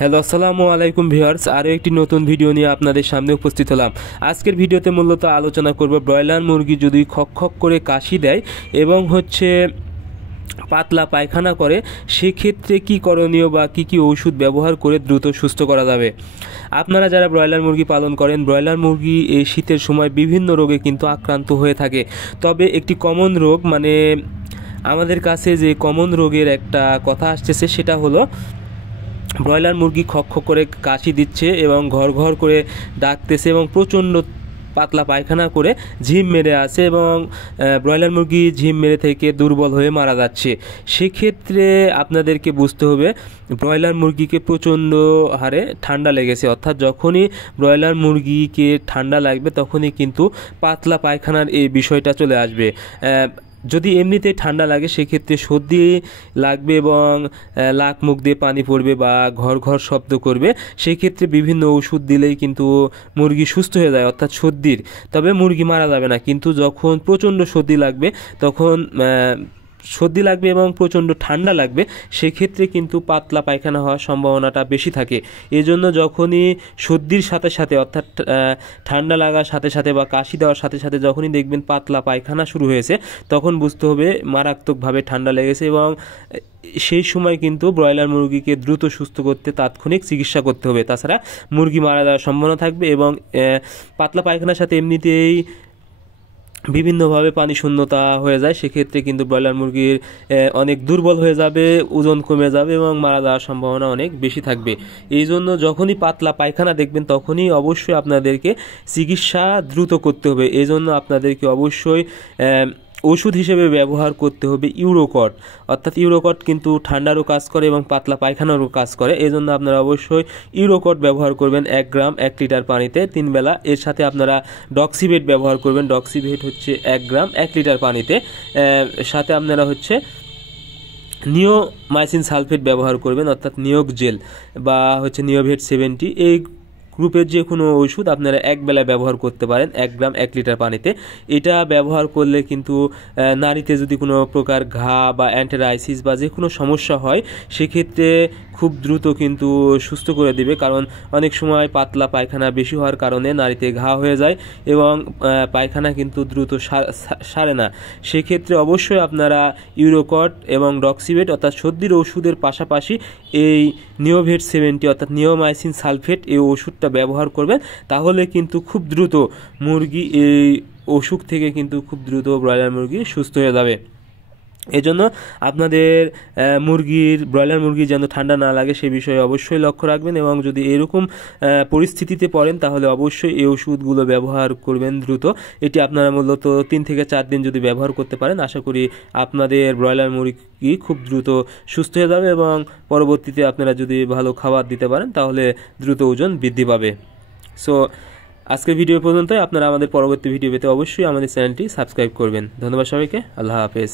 Hello আসসালামু আলাইকুম viewers, আরও একটি নতুন ভিডিও নিয়ে আপনাদের সামনে উপস্থিত হলাম। আজকের ভিডিওতে মূলত আলোচনা করব ব্রয়লার মুরগি যদি খক খক করে কাশি দেয় এবং পাতলা পায়খানা করে, সেক্ষেত্রে কি করণীয় বা কি ওষুধ ব্যবহার করে দ্রুত সুস্থ করা যাবে। আপনারা যারা ব্রয়লার মুরগি পালন করেন, ব্রয়লার মুরগি এই শীতের সময় বিভিন্ন রোগে কিন্তু আক্রান্ত হয়ে থাকে। তবে একটি কমন রোগ, আমাদের কাছে যে কমন রোগের একটা কথা আসতেছে, সেটা হলো ব্রয়লার মুরগি খক খক করে কাশি দিচ্ছে এবং ঘর ঘর করে ডাকতেছে এবং প্রচণ্ড পাতলা পায়খানা করে ঝিম মেরে আছে এবং ব্রয়লার মুরগি ঝিম মেরে থেকে দুর্বল হয়ে মারা যাচ্ছে। সেক্ষেত্রে আপনাদেরকে বুঝতে হবে ব্রয়লার মুরগিকে প্রচণ্ড হারে ঠান্ডা লেগেছে, অর্থাৎ যখনই ব্রয়লার মুরগিকে ঠান্ডা লাগবে তখনই কিন্তু পাতলা পায়খানার এই বিষয়টা চলে আসবে। যদি এমনিতে ঠান্ডা লাগে সেক্ষেত্রে সর্দি লাগবে এবং নাক মুখ দিয়ে পানি পড়বে বা ঘর ঘর শব্দ করবে। সেক্ষেত্রে বিভিন্ন ওষুধ দিলেই কিন্তু মুরগি সুস্থ হয়ে যায়, অর্থাৎ সর্দির। তবে মুরগি মারা যাবে না। কিন্তু যখন প্রচণ্ড সর্দি লাগবে এবং প্রচণ্ড ঠান্ডা লাগবে, সেক্ষেত্রে কিন্তু পাতলা পায়খানা হওয়ার সম্ভাবনাটা বেশি থাকে। এজন্য যখনই সর্দির সাথে সাথে, অর্থাৎ ঠান্ডা লাগার সাথে সাথে বা কাশি দেওয়ার সাথে সাথে যখনই দেখবেন পাতলা পায়খানা শুরু হয়েছে, তখন বুঝতে হবে মারাত্মকভাবে ঠান্ডা লেগেছে এবং সেই সময় কিন্তু ব্রয়লার মুরগিকে দ্রুত সুস্থ করতে তাৎক্ষণিক চিকিৎসা করতে হবে। তাছাড়া মুরগি মারা যাওয়ার সম্ভাবনা থাকবে এবং পাতলা পায়খানার সাথে এমনিতেই বিভিন্নভাবে পানি শূন্যতা হয়ে যায়। সেক্ষেত্রে কিন্তু ব্রয়লার মুরগির অনেক দুর্বল হয়ে যাবে, ওজন কমে যাবে এবং মারা যাওয়ার সম্ভাবনা অনেক বেশি থাকবে। এই জন্য যখনই পাতলা পায়খানা দেখবেন তখনই অবশ্যই আপনাদেরকে চিকিৎসা দ্রুত করতে হবে। এই জন্য আপনাদেরকে অবশ্যই ওষুধ হিসেবে ব্যবহার করতে হবে ইউরোকট। অর্থাৎ ইউরোকট কিন্তু ঠান্ডারও কাজ করে এবং পাতলা পায়খানারও কাজ করে। এই জন্য আপনারা অবশ্যই ইউরোকট ব্যবহার করবেন 1 গ্রাম 1 লিটার পানিতে 3 বেলা। এর সাথে আপনারা ডক্সিভেট ব্যবহার করবেন। ডক্সিভেট হচ্ছে 1 গ্রাম 1 লিটার পানিতে। সাথে আপনারা নিওমাইসিন সালফেট ব্যবহার করবেন, অর্থাৎ নিয়োগ জেল বা নিওভেট 70। এই গ্রুপের যে কোনো ওষুধ আপনারা 1 বেলা ব্যবহার করতে পারেন 1 গ্রাম 1 লিটার পানিতে। এটা ব্যবহার করলে কিন্তু নারীতে যদি কোনো প্রকার ঘা বা অ্যান্টেরাইসিস বা যে কোনো সমস্যা হয়, সেক্ষেত্রে খুব দ্রুত কিন্তু সুস্থ করে দেবে। কারণ অনেক সময় পাতলা পায়খানা বেশি হওয়ার কারণে নারীতে ঘা হয়ে যায় এবং পায়খানা কিন্তু দ্রুত সারে না। সেক্ষেত্রে অবশ্যই আপনারা ইউরোকট এবং ডক্সিভেট অর্থাৎ সর্দির ওষুধের পাশাপাশি এই নিওভেট 70 অর্থাৎ নিওমাইসিন সালফেট এই ওষুধটা ব্যবহার করবেন। তাহলে কিন্তু খুব দ্রুত মুরগি এই অসুখ থেকে কিন্তু খুব দ্রুত ব্রয়লার মুরগি সুস্থ হয়ে যাবে। এজন্য আপনাদের ব্রয়লার মুরগি যেন ঠান্ডা না লাগে সে বিষয়ে অবশ্যই লক্ষ্য রাখবেন এবং যদি এরকম পরিস্থিতিতে পড়েন তাহলে অবশ্যই এই ওষুধগুলো ব্যবহার করবেন দ্রুত। এটি আপনারা মূলত 3 থেকে 4 দিন যদি ব্যবহার করতে পারেন, আশা করি আপনাদের ব্রয়লার মুরগি খুব দ্রুত সুস্থ হয়ে যাবে এবং পরবর্তীতে আপনারা যদি ভালো খাবার দিতে পারেন তাহলে দ্রুত ওজন বৃদ্ধি পাবে। সো আজকের ভিডিও পর্যন্তই। আপনারা আমাদের পরবর্তী ভিডিও পেতে অবশ্যই আমাদের চ্যানেলটি সাবস্ক্রাইব করবেন। ধন্যবাদ সবাইকে। আল্লাহ হাফেজ।